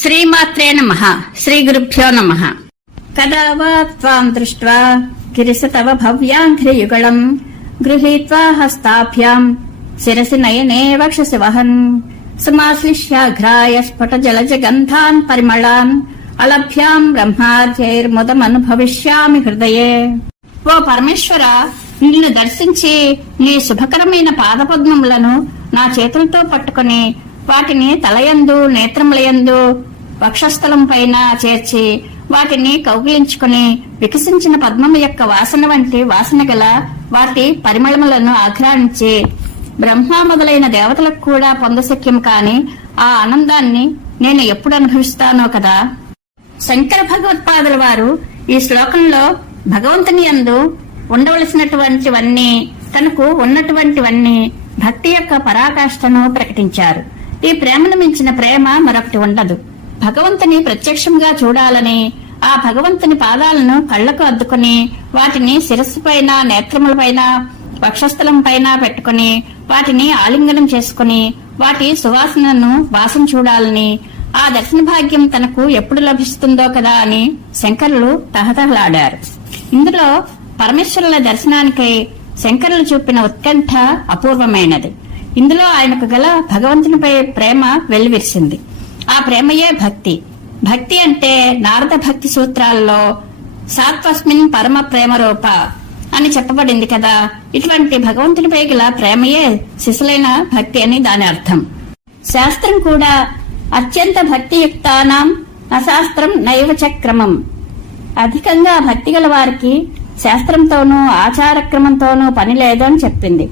శ్రీమాత్రే నమ. శ్రీ గురుభ్యో నమ. కదా వా త్వాం దృష్ట్వా గిరిశ తవ భవ్యాంఘ్రియుగళం. గృహీత్వా హస్తాభ్యాం. శిరసి నయనే వక్షసి వహన్. సమాశ్లిష్యాఘ్రాయ స్ఫుట జలజ గంధాన్ పరిమళాన్. అలభ్యాం బ్రహ్మార్యైర్ముదమనుభవిష్యామి హృదయే. ఓ పరమేశ్వర నిన్ను దర్శించి నీ శుభకరమైన పాదపద్మములను నా చేతులతో పట్టుకుని వాటిని తలయందు నేత్రములయందు వక్షస్థలం పైన చేర్చి వాటిని కౌగిలించుకుని వికసించిన పద్మము యొక్క వాసన వంటి వాసన గల వాటి పరిమళములను ఆఘ్రానించి బ్రహ్మ మొదలైన దేవతలకు కూడా పొందశక్యం కాని ఆ ఆనందాన్ని నేను ఎప్పుడు అనుభవిస్తానో కదా? శంకర భగవత్పాదుల వారు ఈ శ్లోకంలో భగవంతుని యందు ఉండవలసినటువంటివన్నీ తనకు ఉన్నటువంటివన్నీ భక్తి యొక్క పరాకాష్ఠను ప్రకటించారు. ఈ ప్రేమను మించిన ప్రేమ మరొకటి ఉండదు. భగవంతుని ప్రత్యక్షంగా చూడాలని ఆ భగవంతుని పాదాలను కళ్ళకు అద్దుకుని వాటిని శిరస్సు పైన నేత్రములపైన వక్షస్థలం పైన పెట్టుకుని వాటిని ఆలింగనం చేసుకుని వాటి సువాసనను వాసన చూడాలని ఆ దర్శన భాగ్యం తనకు ఎప్పుడు లభిస్తుందో కదా అని శంకరులు తహతహలాడారు. ఇందులో పరమేశ్వరుల దర్శనానికై శంకరులు చూపిన ఉత్కంఠ అపూర్వమైనది. ఇందులో ఆయనకు గల భగవంతునిపై ప్రేమ వెల్లివిరిసింది. ఆ ప్రేమయే భక్తి. భక్తి అంటే నారద భక్తి సూత్రాల్లో సాత్వస్మిన్ పరమ ప్రేమ రూప అని చెప్పబడింది కదా. ఇటువంటి భగవంతునిపై గల ప్రేమయే శిశులైన భక్తి అని దాని అర్థం. శాస్త్రం కూడా అత్యంత భక్తియుక్తానం అశాస్త్రం నైవ చక్రమం. అధికంగా భక్తి గల వారికి శాస్త్రంతోనూ ఆచారక్రమంతోనూ పని లేదు అని చెప్పింది.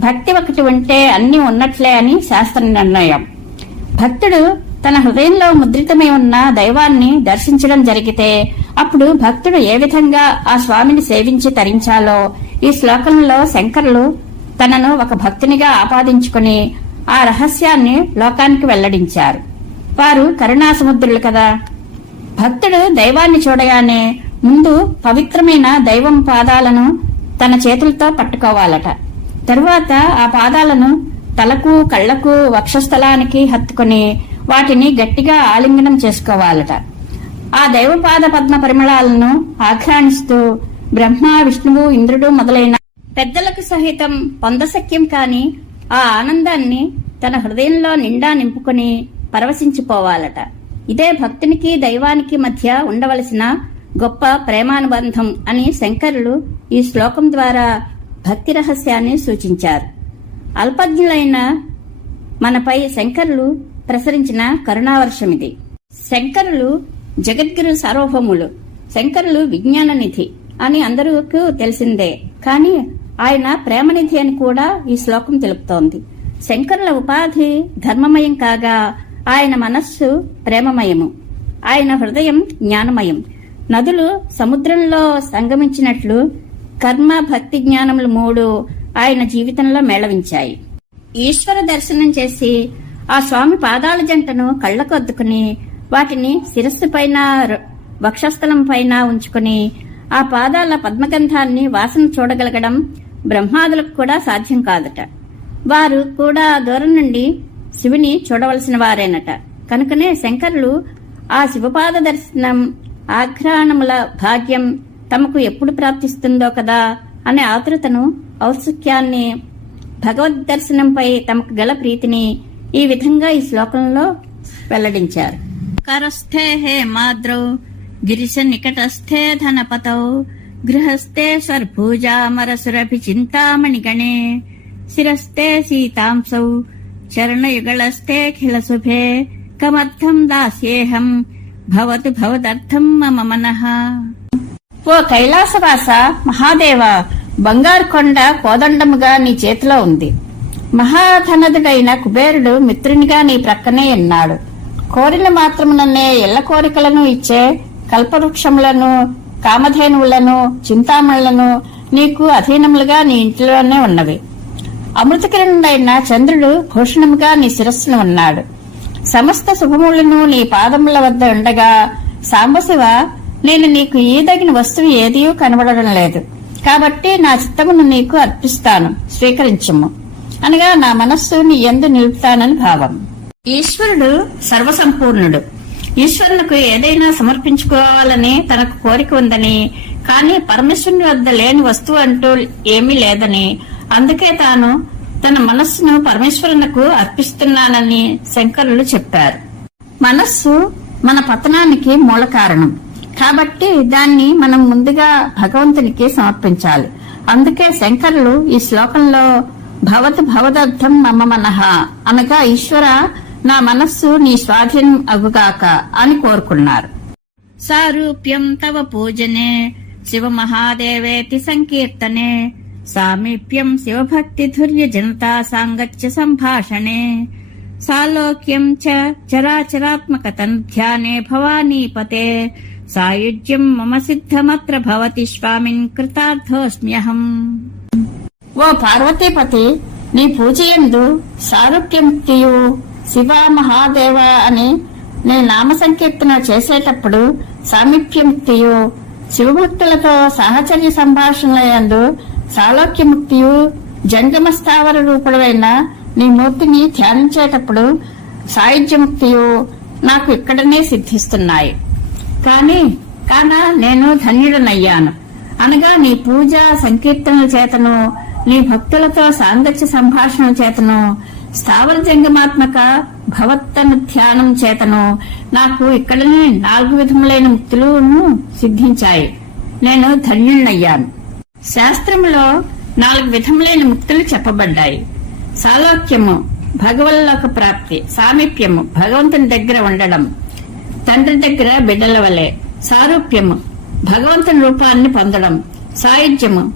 భక్తి ఒకటి ఉంటే అన్ని ఉన్నట్లే అని శాస్త్ర నిర్ణయం. భక్తుడు తన హృదయంలో ముద్రితమై ఉన్న దైవాన్ని దర్శించడం జరిగితే అప్పుడు భక్తుడు ఏ విధంగా ఆ స్వామిని సేవించి తరించాలో ఈ శ్లోకంలో శంకరులు తనను ఒక భక్తునిగా ఆపాదించుకుని ఆ రహస్యాన్ని లోకానికి వెల్లడించారు. వారు కరుణాసముద్రులు కదా. భక్తుడు దైవాన్ని చూడగానే ముందు పవిత్రమైన దైవం పాదాలను తన చేతులతో పట్టుకోవాలట. తరువాత ఆ పాదాలను తలకు కళ్ళకు వక్షస్థలానికి హత్తుకుని వాటిని గట్టిగా ఆలింగనం చేసుకోవాలట. ఆ దైవపాద పద్మ పరిమళాలను ఆఘ్రాణిస్తూ బ్రహ్మ విష్ణువు ఇంద్రుడు మొదలైన పెద్దలకు సహితం పొందశక్యం కాని ఆ ఆనందాన్ని తన హృదయంలో నిండా నింపుకుని పరవశించిపోవాలట. ఇదే భక్తునికి దైవానికి మధ్య ఉండవలసిన గొప్ప ప్రేమానుబంధం అని శంకరులు ఈ శ్లోకం ద్వారా భక్తి రహస్యాన్ని సూచించారు. అల్పజ్ఞులైన మనపై శంకరులు ప్రసరించిన కరుణావర్షమిది. శంకరులు జగద్గురు సార్వభౌములు. శంకరులు విజ్ఞాన నిధి అని అందరికీ తెలిసిందే. కానీ ఆయన ప్రేమనిధి అని కూడా ఈ శ్లోకం తెలుపుతోంది. శంకరుల ఉపాధి ధర్మమయం కాగా ఆయన మనస్సు ప్రేమమయము. ఆయన హృదయం జ్ఞానమయం. నదులు సముద్రంలో సంగమించినట్లు కర్మ భక్తి జ్ఞానములు మూడు ఆయన జీవితంలో మేళవించాయి. ఈశ్వర దర్శనం చేసి ఆ స్వామి పాదాల జంటను కళ్ళకు అద్దుకుని వాటిని శిరస్సు పైన వక్షస్థలం పైన ఉంచుకుని ఆ పాదాల పద్మగంధాన్ని వాసన చూడగలగడం బ్రహ్మాదులకు కూడా సాధ్యం కాదట. వారు కూడా దూరం నుండి శివుని చూడవలసిన వారేనట. కనుకనే శంకరులు ఆ శివపాద దర్శనం ఆఘ్రాణముల భాగ్యం తమకు ఎప్పుడు ప్రాప్తిస్తుందో కదా అనే ఆతృతను ఔత్సుక్యాన్ని భగవద్ దర్శనంపై తమకు గల ప్రీతిని ఈ విధంగా ఈ శ్లోకంలో వెల్లడించారు. కరస్థే హే మాద్రౌ గిరిశ నికటస్థే ధనపతౌ గృహస్థే సర్భూజామరసురభి చింతామణి గణే శిరస్థే సీతాంసౌ చరణయుగళస్థే ఖిల శుభే కమర్థం దాస్యేహం భవతు భవదర్థం మమ మనః. ఓ కైలాసవాస మహాదేవ బంగారు కొండ కోదండముగా నీ చేతిలో ఉంది. మహాధనదుడైన కుబేరుడు మిత్రునిగా నీ ప్రక్కనే ఉన్నాడు. కోరిన మాత్రముననే ఎల్ల కోరికలను ఇచ్చే కల్పవృక్షములను కామధేనువులను చింతామణులను నీకు అధీనములుగా నీ ఇంటిలోనే ఉన్నవి. అమృతకిరణుడైన చంద్రుడు భూషణముగా నీ శిరస్సును ఉన్నాడు. సమస్త శుభములను నీ పాదముల వద్ద ఉండగా సాంబశివ నేను నీకు ఈదగిన వస్తువు ఏదీ కనబడడం లేదు. కాబట్టి నా చిత్తమును నీకు అర్పిస్తాను. స్వీకరించము. అనగా నా మనస్సు నీ ఎందు నిలుపుతానని భావం. ఈశ్వరుడు సర్వసంపూర్ణుడు. ఈశ్వరునికి ఏదైనా సమర్పించుకోవాలని తనకు కోరిక ఉందని కానీ పరమేశ్వరుని వద్ద లేని వస్తువు అంటూ ఏమీ లేదని అందుకే తాను తన మనస్సును పరమేశ్వరునకు అర్పిస్తున్నానని శంకరులు చెప్పారు. మనస్సు మన పతనానికి మూల కారణం. కాబట్టి దాన్ని మనం ముందుగా భగవంతునికి సమర్పించాలి. అందుకే శంకరులు ఈ శ్లోకంలో భవత్ భవదర్థం మమ మనః అనగా ఈశ్వర నా మనస్సు నీ స్వాధీనం అగుగాక అని కోరుకున్నారు. సారూప్యం తవ పూజనే శివ మహాదేవేతి సంకీర్తనే సామీప్యం శివభక్తి ధుర్య జనతా సాంగత్య సంభాషణే. సాలోక్యం చ చరాచరాత్మక ధ్యానే భవానీపతే సాయుజ్యం మమ సిద్ధమత్ర భవతి స్వామిన్ కృతార్థోస్మ్యహం ఓ పార్వతీపతి నీ పూజయందు సారూప్యముక్తియు శివ మహాదేవ అని నీ నామ సంకీర్తన చేసేటప్పుడు సామీప్యముక్తియు శివభక్తులతో సాహచర్య సంభాషణలందు సాలోక్యముక్తియు జంగమ స్థావర రూపుడైన నీ మూర్తిని ధ్యానించేటప్పుడు సాయుధ్యముక్తియు నాకు ఇక్కడనే సిద్ధిస్తున్నాయి. కాని కాన నేను ధన్యుడనయ్యాను. అనగా నీ పూజ సంకీర్తనల చేతను నీ భక్తులతో సాంగత్య సంభాషణ చేతను స్థావర జంగమాత్మక భవత్తన ధ్యానం చేతను నాకు ఇక్కడనే నాలుగు విధములైన ముక్తులను సిద్ధించాయి. నేను ధన్యుణ్ణయ్యాను. శాస్త్రములో నాలుగు విధములైన ముక్తులు చెప్పబడ్డాయి. సాలోక్యము భగవల్లోక ప్రాప్తి సామీప్యము భగవంతుని దగ్గర ఉండడం. తండ్రి దగ్గర బిడ్డల వలె సారూప్యము. భగవంతుని రూపాన్ని పొందడం సాయుధ్యము.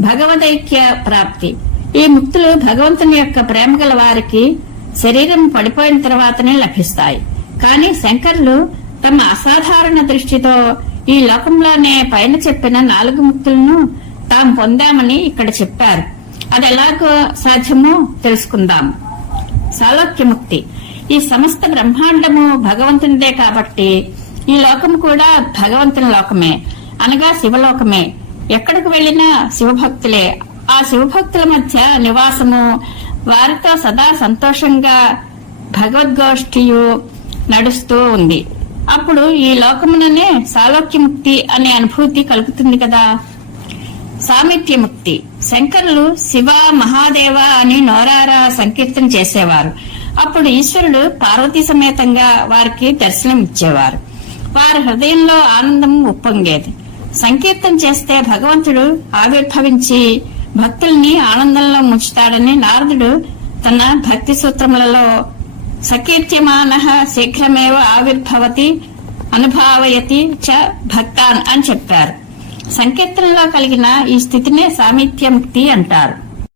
భగవదైక్య ప్రాప్తి. ఈ ముక్తులు భగవంతుని యొక్క ప్రేమ గల వారికి శరీరం పడిపోయిన తర్వాతనే లభిస్తాయి. కానీ శంకర్లు తమ అసాధారణ దృష్టితో ఈ లోకంలోనే పైన చెప్పిన నాలుగు ముక్తులను తాము పొందామని ఇక్కడ చెప్పారు. అది ఎలాగో సాధ్యమో తెలుసుకుందాం. సాలోక్యముక్తి ఈ సమస్త బ్రహ్మాండము భగవంతునిదే కాబట్టి ఈ లోకం కూడా భగవంతుని లోకమే. అనగా శివలోకమే. ఎక్కడికి వెళ్ళినా శివభక్తులే. ఆ శివభక్తుల మధ్య నివాసము వారితో సదా సంతోషంగా భగవద్గోష్ఠియు నడుస్తూ ఉంది. అప్పుడు ఈ లోకముననే సాలోక్యముక్తి అనే అనుభూతి కలుగుతుంది కదా. సామిత్యముక్తి శంకరులు శివ మహాదేవ అని నోరారా సంకీర్తన చేసేవారు. అప్పుడు ఈశ్వరుడు పార్వతీ సమేతంగా వారికి దర్శనం ఇచ్చేవారు. వారి హృదయంలో ఆనందం ఉప్పొంగేది. సంకీర్తం చేస్తే భగవంతుడు ఆవిర్భవించి భక్తుల్ని ఆనందంలో ముంచుతాడని నారదుడు తన భక్తి సూత్రములలో సకీర్త్యమాన శీఘ్రమేవ ఆవిర్భవతి అనుభావయతి చ భక్తాన్ అని చెప్పారు. సంకీర్తనలో కలిగిన ఈ స్థితినే సామీత్యముక్తి అంటారు.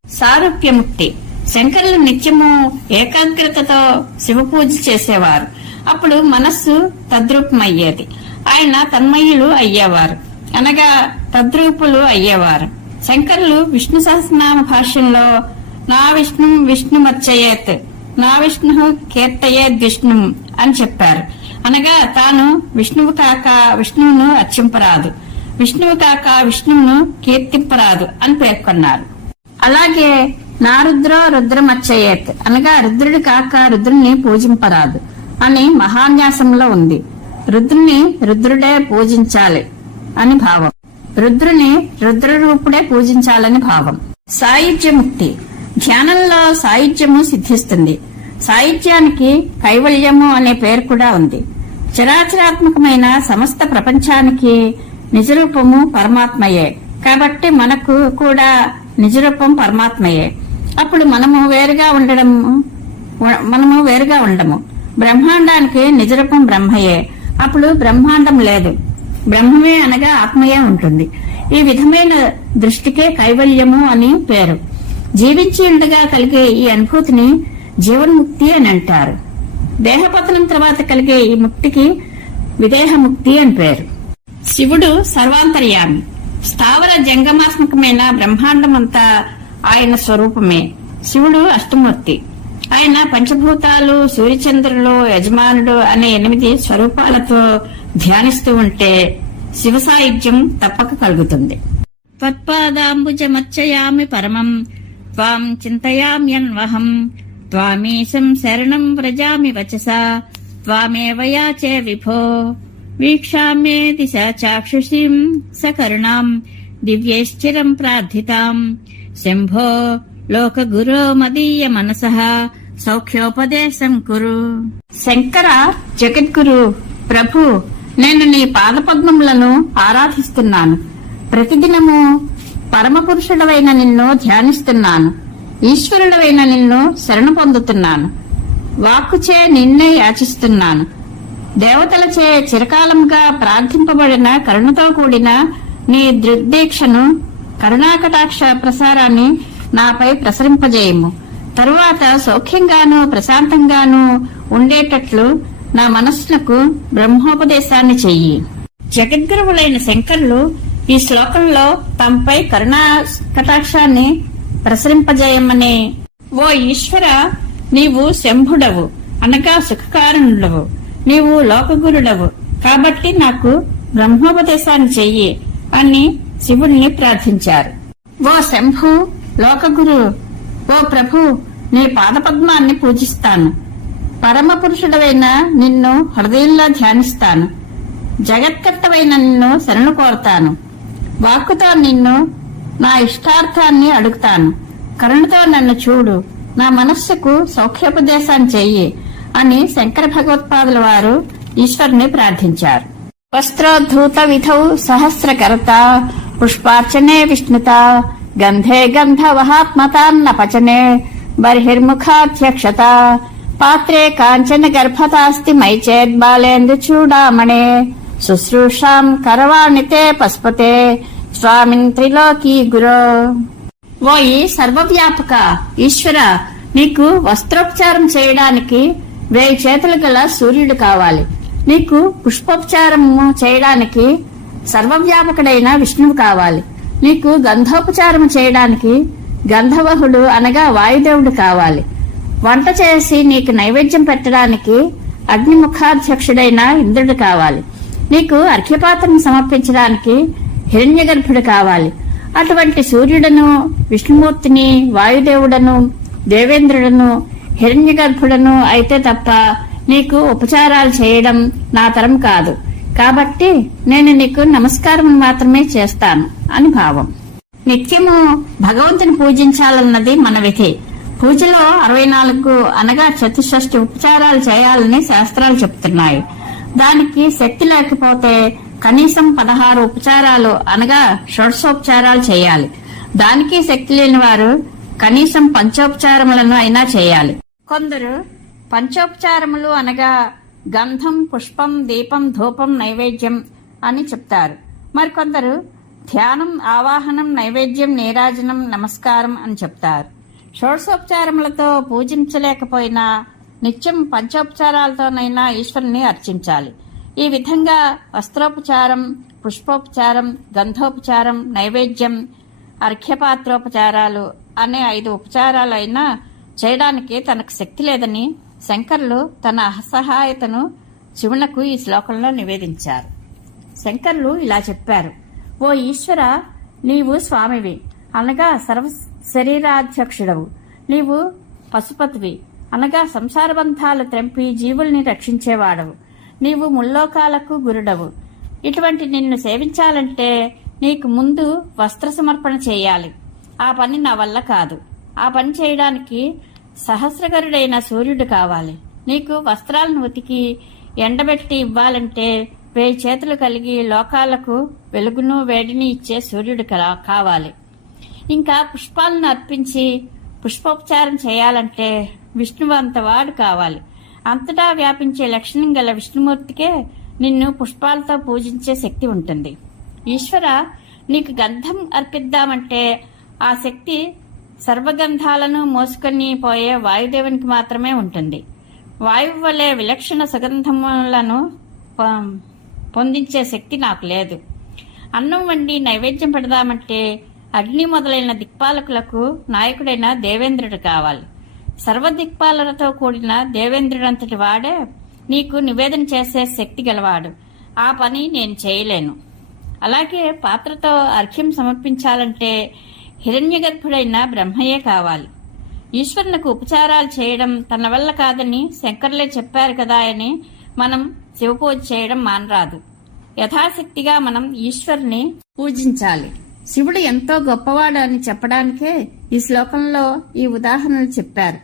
సారూప్యముక్తి. శంకరులు నిత్యము ఏకాగ్రతతో శివ పూజ చేసేవారు. అప్పుడు మనస్సు తద్రూపమయ్యేది. ఆయన తన్మయులు అయ్యేవారు. అనగా తద్రూపులు అయ్యేవారు. శంకరులు విష్ణు సహస్రనామ భాష్యంలో నా విష్ణు విష్ణుమచ్చయేత్ నా విష్ణు కీర్తయేద్ విష్ణు అని చెప్పారు. అనగా తాను విష్ణువు కాక విష్ణువును అర్చింపరాదు. విష్ణువు కాక విష్ణువును కీర్తింపరాదు అని పేర్కొన్నారు. అలాగే నా రుద్రో రుద్రమచ్చయేత్. అనగా రుద్రుడు కాక రుద్రుని పూజింపరాదు. అని మహాన్యాసంలో ఉంది. రుద్రుని రుద్రుడే పూజించాలి అని భావం. రుద్రుని రుద్రరూపుడే పూజించాలని భావం. సాయుధ్యముక్తి. ధ్యానంలో సాయుధ్యము సిద్ధిస్తుంది. సాయుధ్యానికి కైవల్యము అనే పేరు కూడా ఉంది. చరాచరాత్మకమైన సమస్త ప్రపంచానికి నిజరూపము పరమాత్మయే. కాబట్టి మనకు కూడా నిజరూపం పరమాత్మయే. అప్పుడు మనము వేరుగా ఉండడము మనము వేరుగా ఉండము. బ్రహ్మాండానికి నిజరూపం బ్రహ్మయే. అప్పుడు బ్రహ్మాండం లేదు. బ్రహ్మమే అనగా ఆత్మయే ఉంటుంది. ఈ విధమైన దృష్టికే కైవల్యము అని పేరు. జీవించి ఉండగా కలిగే ఈ అనుభూతిని జీవన్ముక్తి అని అంటారు. దేహపతనం తర్వాత కలిగే ఈ ముక్తికి విదేహముక్తి అని పేరు. శివుడు సర్వాంతర్యామి. స్థావర జంగమాత్మకమైన బ్రహ్మాండమంతా ఆయన స్వరూపమే. శివుడు అష్టమూర్తి ఆయన పంచభూతాలు సూర్యచంద్రులు యజమానుడు అనే ఎనిమిది స్వరూపాలతో ధ్యానిస్తూ ఉంటే శివ సాహిత్యం తప్పక కలుగుతుంది. త్వత్పాదాంబుజమర్చయామి పరమం త్వాం చింతయామ్యన్వహం త్వామీశం శరణం వ్రజామి వచసా త్వామేవయాచే విభో వీక్షామే దిశ చాక్షుషీం సకరుణాం దివ్యైశ్చిరం ప్రార్థితాం. శంభో లోకగురో మదీయ మనస. సౌఖ్యోపదేశం కురు. శంకర జగద్గురు ప్రభు నేను నీ పాదపద్మములను ఆరాధిస్తున్నాను. ప్రతిదినము పరమపురుషుడవైన నిన్ను ధ్యానిస్తున్నాను. ఈశ్వరుడవైన నిన్ను శరణ పొందుతున్నాను. వాక్కుచే నిన్నే యాచిస్తున్నాను. దేవతలచే చిరకాలంగా ప్రార్థింపబడిన కరుణతో కూడిన నీ దృగ్దీక్షను కరుణాకటాక్ష ప్రసారాన్ని నాపై ప్రసరింపజేయము. తరువాత సౌఖ్యంగాను ప్రశాంతంగాను ఉండేటట్లు నా మనస్సునకు బ్రహ్మోపదేశాన్ని చెయ్యి. జగద్గురువులైన శంకర్లు ఈ శ్లోకంలో తమపై కరుణా కటాక్షాన్ని ప్రసరింపజేయమని. ఓ ఈశ్వర నీవు శంభుడవు అనగా సుఖకారణుడవు నీవు లోకగురుడవు కాబట్టి నాకు బ్రహ్మోపదేశాన్ని చెయ్యి అని శివుణ్ణి ప్రార్థించారు. ఓ శంభు లోకగురు ఓ ప్రభు నీ పాదపద్మాన్ని పూజిస్తాను. పరమ పురుషుడవైన నిన్ను హృదయంలో ధ్యానిస్తాను. జగత్కర్తవైన నిన్ను శరణు కోరతాను. వాక్కుతో నిన్ను నా ఇష్టార్థాన్ని అడుగుతాను. కరుణతో నన్ను చూడు. నా మనస్సుకు సౌఖ్యోపదేశాన్ని చెయ్యి అని శంకర భగవత్పాదుల వారు ఈశ్వరుని ప్రార్థించారు. వస్త్రోద్ధూత విధౌ సహస్రకర్త పుష్పార్చనే విష్ణుత గంధే గంధవహాత్మతాన్న పచనే బర్హిర్ముఖాధ్యక్షత పాత్రే కాంచన గర్భతాస్తి మై చేద్బాలేందు చూడామణే శుశ్రూషాం కరవాణితే పస్పతే స్వామిన్ త్రిలోకీ గురో. ఓయి సర్వవ్యాపక. ఈశ్వర నీకు వస్త్రోపచారం చేయడానికి వేయి చేతులు గల సూర్యుడు కావాలి. నీకు పుష్పోపచారము చేయడానికి సర్వవ్యాపకుడైన విష్ణువు కావాలి. నీకు గంధోపచారం చేయడానికి గంధవహుడు అనగా వాయుదేవుడు కావాలి. వంట చేసి నీకు నైవేద్యం పెట్టడానికి అగ్నిముఖాధ్యక్షుడైన ఇంద్రుడు కావాలి. నీకు అర్ఘ్యపాత్రను సమర్పించడానికి హిరణ్యగర్భుడు కావాలి. అటువంటి సూర్యుడను విష్ణుమూర్తిని వాయుదేవుడను దేవేంద్రుడను హిరణ్యగర్భుడను అయితే తప్ప నీకు ఉపచారాలు చేయడం నా తరం కాదు. కాబట్టి నేను నీకు నమస్కారం మాత్రమే చేస్తాను అని భావం. నిత్యము భగవంతుని పూజించాలన్నది మన విధి. పూజలో అరవై నాలుగు అనగా చతుషష్టి ఉపచారాలు చేయాలని శాస్త్రాలు చెప్తున్నాయి. దానికి శక్తి లేకపోతే కనీసం పదహారు ఉపచారాలు అనగా షోడశోపచారాలు చేయాలి. దానికి శక్తి లేని వారు కనీసం పంచోపచారములను అయినా చేయాలి. కొందరు పంచోపచారములు అనగా గంధం పుష్పం దీపం ధూపం నైవేద్యం అని చెప్తారు. మరికొందరు ధ్యానం ఆవాహనం నైవేద్యం నీరాజనం నమస్కారం అని చెప్తారు. షోడశోపచారములతో పూజించలేకపోయినా నిత్యం పంచోపచారాలతోనైనా ఈశ్వరుని అర్చించాలి. ఈ విధంగా వస్త్రోపచారం పుష్పోపచారం గంధోపచారం నైవేద్యం అర్ఘ్యపాత్రోపచారాలు అనే ఐదు ఉపచారాలైనా చేయడానికి తనకు శక్తి లేదని శంకర్లు తన అసహాయతను శివునకు ఈ శ్లోకంలో నివేదించారు. శంకర్లు ఇలా చెప్పారు. ఓ ఈశ్వర నీవు స్వామివి. అనగా సర్వ శరీరాధ్యక్షుడవు. నీవు పశుపతివి. అనగా సంసార బంధాలు త్రెంపి జీవుల్ని రక్షించేవాడవు. నీవు ముల్లోకాలకు గురుడవు. ఇటువంటి నిన్ను సేవించాలంటే నీకు ముందు వస్త్ర సమర్పణ చేయాలి. ఆ పని నా వల్ల కాదు. ఆ పని చేయడానికి సహస్రగరుడైన సూర్యుడు కావాలి. నీకు వస్త్రాలను ఉతికి ఎండబెట్టి ఇవ్వాలంటే వేయి చేతులు కలిగి లోకాలకు వెలుగును వేడిని ఇచ్చే సూర్యుడు కావాలి. ఇంకా పుష్పాలను అర్పించి పుష్పోపచారం చేయాలంటే విష్ణువు అంతవాడు కావాలి. అంతటా వ్యాపించే లక్షణం గల విష్ణుమూర్తికే నిన్ను పుష్పాలతో పూజించే శక్తి ఉంటుంది. ఈశ్వర నీకు గంధం అర్పిద్దామంటే ఆ శక్తి సర్వగంధాలను మోసుకొని పోయే వాయుదేవునికి మాత్రమే ఉంటుంది. వాయువు వలె విలక్షణ సుగంధములను పొందించే శక్తి నాకు లేదు. అన్నం వండి నైవేద్యం పెడదామంటే అగ్ని మొదలైన దిక్పాలకులకు నాయకుడైన దేవేంద్రుడు కావాలి. సర్వదిక్పాలతో కూడిన దేవేంద్రుడంతటి వాడే నీకు నివేదన చేసే శక్తి గలవాడు. ఆ పని నేను చేయలేను. అలాగే పాత్రతో అర్ఘ్యం సమర్పించాలంటే హిరణ్యగర్భుడైన బ్రహ్మయే కావాలి. ఈశ్వరునికి ఉపచారాలు చేయడం తన వల్ల కాదని శంకర్లే చెప్పారు కదా అని మనం శివపూజ చేయడం మానరాదు. యథాశక్తిగా మనం ఈశ్వరుని పూజించాలి. శివుడు ఎంతో గొప్పవాడు అని చెప్పడానికే ఈ శ్లోకంలో ఈ ఉదాహరణలు చెప్పారు.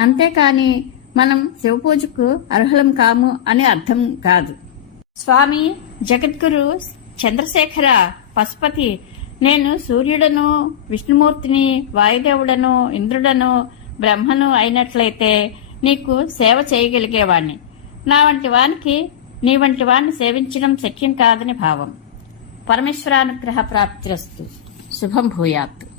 అంతేకాని మనం శివపూజకు అర్హులం కాము అని అర్థం కాదు. స్వామి జగద్గురు చంద్రశేఖర పశుపతి నేను సూర్యుడను విష్ణుమూర్తిని వాయుదేవుడను ఇంద్రుడను బ్రహ్మను అయినట్లయితే నీకు సేవ చేయగలిగేవాణ్ణి. నా వంటి వానికి నీ వంటి వాణ్ణి సేవించడం శక్యం కాదని భావం. పరమేశ్వరానుగ్రహ ప్రాప్తిరస్తు. శుభం భూయాత్.